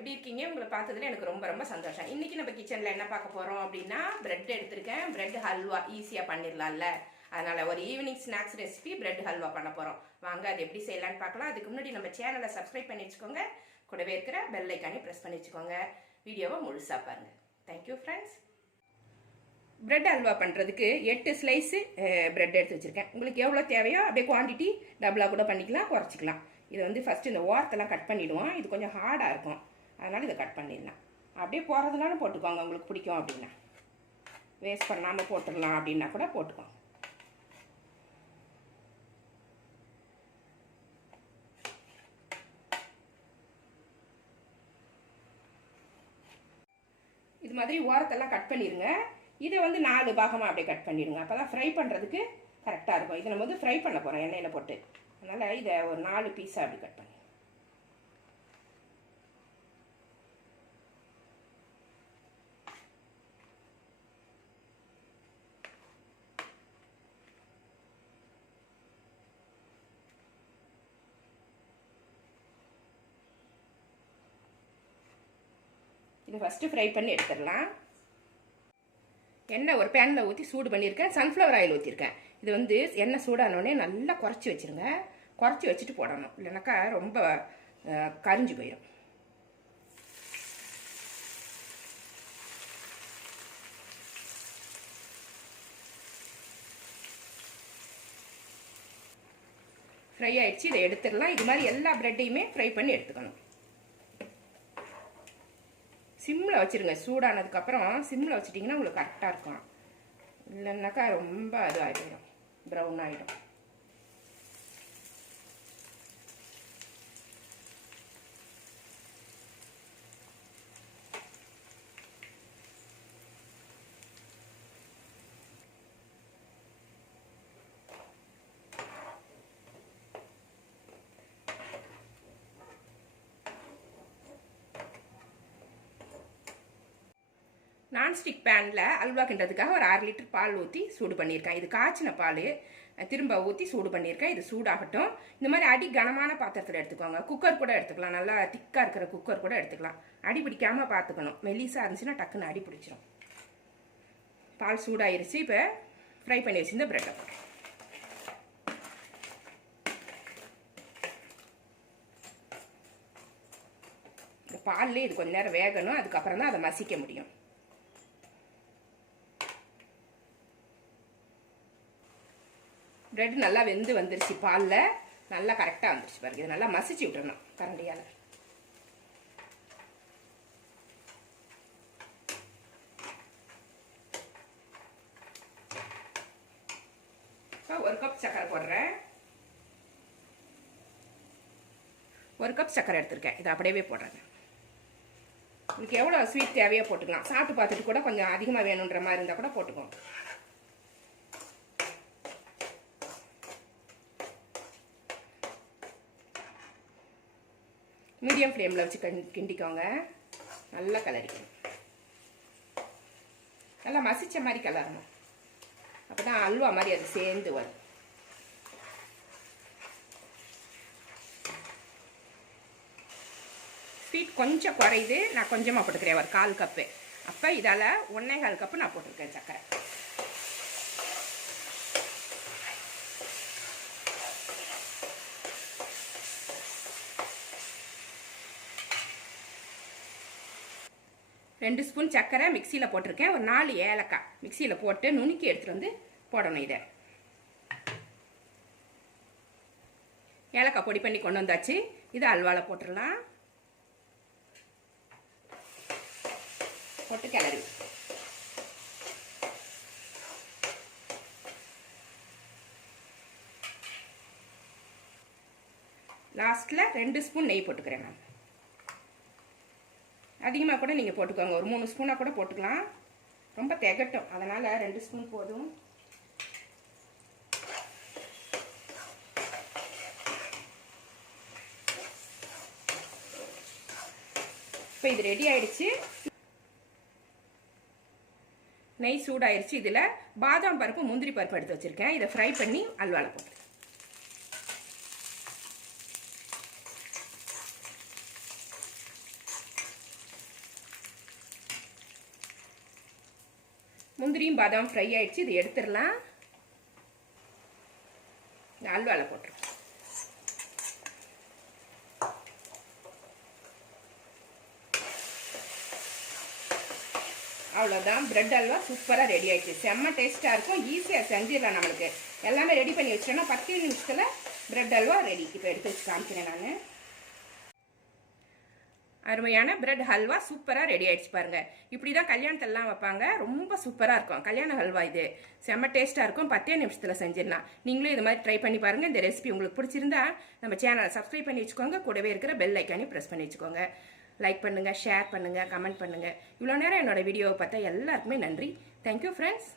எப்படி இருக்கீங்க உங்களை பார்த்ததுல எனக்கு ரொம்ப ரொம்ப சந்தோஷம். இன்றைக்கி நம்ம கிச்சனில் என்ன பார்க்க போகிறோம் அப்படின்னா பிரெட் எடுத்திருக்கேன். பிரெட் ஹல்வா ஈஸியாக பண்ணிடலாம்ல. அதனால் ஒரு evening snacks recipe bread halwa பண்ண போகிறோம் வாங்க அது எப்படி செய்யலான்னு பார்க்கலாம். அதுக்கு முன்னாடி நம்ம சேனலை சப்ஸ்கிரைப் பண்ணி வச்சுக்கோங்க. கூடவே இருக்கிற பெல் ஐக்கானே ப்ரெஸ் பண்ணி வச்சுக்கோங்க. வீடியோவை முழுசாக பாருங்கள் தேங்க்யூ ஃப்ரெண்ட்ஸ் பிரெட் அல்வா பண்ணுறதுக்கு எட்டு ஸ்லைஸு பிரெட் எடுத்து வச்சுருக்கேன். உங்களுக்கு எவ்வளோ தேவையோ அப்படியே குவான்டிட்டி டபுளாக கூட பண்ணிக்கலாம் குறைச்சிக்கலாம். இதை வந்து ஃபஸ்ட்டு இந்த ஓரத்தெல்லாம் கட் பண்ணிவிடுவோம் இது கொஞ்சம் ஹார்டாக இருக்கும். அதனால் இதை கட் பண்ணிடலாம். அப்படியே போகிறதுனால போட்டுக்கோங்க உங்களுக்கு பிடிக்கும் அப்படின்னா. வேஸ்ட் பண்ணாமல் போட்டுடலாம் அப்படின்னா கூட போட்டுக்கோங்க. இது மாதிரி ஓரத்தெல்லாம் கட் பண்ணிடுங்க இதை வந்து நாலு பாகமாக அப்படியே கட் பண்ணிடுங்க. அப்போ தான் ஃப்ரை பண்ணுறதுக்கு கரெக்டாக இருக்கும். இதை நம்ம வந்து ஃப்ரை பண்ண போகிறோம் எண்ணெயில் போட்டு. அதனால் இதை ஒரு நாலு பீஸாக அப்படி கட் பண்ணி இதை ஃபஸ்ட்டு ஃப்ரை பண்ணி எடுத்துடலாம். எண்ணெய் ஒரு பேனில் ஊற்றி சூடு பண்ணியிருக்கேன். சன்ஃப்ளவர் ஆயில் ஊற்றிருக்கேன் இது வந்து எண்ணெய் சூடானோடனே நல்லா குறைச்சி வச்சுருங்க. குறைச்சி வச்சுட்டு போடணும். இல்லைனாக்கா ரொம்ப கரிஞ்சு போயிடும் ஃப்ரை ஆகிடுச்சு இதை எடுத்துடலாம். இது மாதிரி எல்லா ப்ரெட்டையுமே ஃப்ரை பண்ணி எடுத்துக்கணும். சிம்மில் வச்சுருங்க சூடானதுக்கப்புறம் சிம்மில் வச்சிட்டிங்கன்னா உங்களுக்கு கரெக்டாக இருக்கும். இல்லைன்னாக்கா ரொம்ப இது ஆகிடும் ப்ரௌன் ஆகிடும் நான்ஸ்டிக் பேனில் அல்வா கிண்டதுக்காக ஒரு அரை லிட்டர் பால் ஊற்றி சூடு பண்ணியிருக்கேன். இது காய்ச்சின பால். திரும்ப ஊற்றி சூடு பண்ணியிருக்கேன். இது சூடாகட்டும். இந்த மாதிரி அடி கனமான பாத்திரத்தில் எடுத்துக்கோங்க. குக்கர் கூட எடுத்துக்கலாம். நல்லா திக்காக இருக்கிற குக்கர் கூட எடுத்துக்கலாம். அடி பிடிக்காமல் பார்த்துக்கணும் மெல்லிசாக இருந்துச்சுன்னா டக்குன்னு அடி பிடிச்சிரும். பால் சூடாயிருச்சு. இப்போ ஃப்ரை பண்ணி வச்சுருந்த பிரெட்டை போடுறேன். இந்த பால்லே இது கொஞ்ச நேரம் வேகணும். அதுக்கப்புறம் தான் அதை மசிக்க முடியும். பிரெட் நல்லா வெந்து வந்துருச்சு. பாலில் நல்லா கரெக்டாக வந்துருச்சு பாருங்க. இது நல்லா மசிச்சு விட்டுறணும். கரண்டியால். ஒரு கப் சக்கரை போடுறேன். ஒரு கப் சக்கரை எடுத்திருக்கேன். இதை அப்படியே போடுறேன். உங்களுக்கு எவ்வளோ ஸ்வீட் தேவையோ போட்டுக்கலாம். சாப்பிட்டு பார்த்துட்டு கூட கொஞ்சம் அதிகமாக வேணுன்ற மாதிரி இருந்தால் கூட போட்டுக்கோங்க. மீடியம் ஃப்ளேமில் வச்சு கண் கிண்டிக்கோங்க. நல்லா கலரிக்கணும். நல்லா மசித்த மாதிரி கலரணும். அப்போ தான் அல்வா மாதிரி அது சேர்ந்து வரும். ஸ்வீட் கொஞ்சம் குறையுது. நான் கொஞ்சமாக போட்டுக்கிறேன். ஒரு கால் கப்பு அப்போ இதால் ஒன்றே கால் கப்பு நான் போட்டிருக்கேன் சக்கரை ரெண்டு ஸ்பூன் சர்க்கரை மிக்சியில் போட்டிருக்கேன். ஒரு நாலு ஏலக்காய் மிக்சியில் போட்டு நுணுக்கி எடுத்துகிட்டு வந்து போடணும் இதை. ஏலக்காய் பொடி பண்ணி கொண்டு வந்தாச்சு. இதை அல்வாவில் போட்டுடலாம். போட்டு கிளறி. லாஸ்ட்டில் ரெண்டு ஸ்பூன் நெய் போட்டுக்கிறேன் நான் அதிகமாக கூட நீங்கள் போட்டுக்கோங்க. ஒரு மூணு ஸ்பூனாக கூட போட்டுக்கலாம். ரொம்ப திகட்டும். அதனால் ரெண்டு ஸ்பூன் போதும். இப்போ இது ரெடி ஆயிடுச்சு. நெய் சூடாயிருச்சு. இதில் பாதாம் பருப்பு முந்திரி பருப்பு எடுத்து வச்சுருக்கேன். இதை ஃப்ரை பண்ணி அல்வாவில் போட்டு முந்திரியும் பாதாம் ஃப்ரை ஆயிடுச்சு இது எடுத்துடலாம். அல்வாவில் போட்டுருவோம் அவ்வளோதான் பிரெட் அல்வா சூப்பராக ரெடி ஆயிடுச்சு. செம்ம டேஸ்ட்டாக இருக்கும் ஈஸியாக செஞ்சிடலாம் நம்மளுக்கு. எல்லாமே ரெடி பண்ணி வச்சிட்டோம்னா பத்து நிமிஷத்தில் பிரெட் அல்வா ரெடி இப்போ எடுத்து வச்சு காமிக்கிறேன் நான். அருமையான பிரெட் ஹல்வா சூப்பராக ரெடி ஆயிடுச்சு பாருங்க. இப்படி தான் கல்யாணத்தெல்லாம் வைப்பாங்க. ரொம்ப சூப்பராக இருக்கும். கல்யாண ஹல்வா இது. செம்ம டேஸ்ட்டாக இருக்கும். பத்தே நிமிஷத்தில் செஞ்சிடலாம். நீங்களும் இது மாதிரி ட்ரை பண்ணி பாருங்க. இந்த ரெசிபி உங்களுக்கு பிடிச்சிருந்தா நம்ம சேனலை சப்ஸ்கிரைப் பண்ணி வச்சுக்கோங்க. கூடவே இருக்கிற பெல் ஐக்கானையும் ப்ரெஸ் பண்ணி வச்சுக்கோங்க. லைக் பண்ணுங்கள் ஷேர் பண்ணுங்கள் கமெண்ட் பண்ணுங்கள் இவ்வளோ நேரம் என்னோட வீடியோவை பார்த்தா எல்லாருக்குமே நன்றி. Thank you friends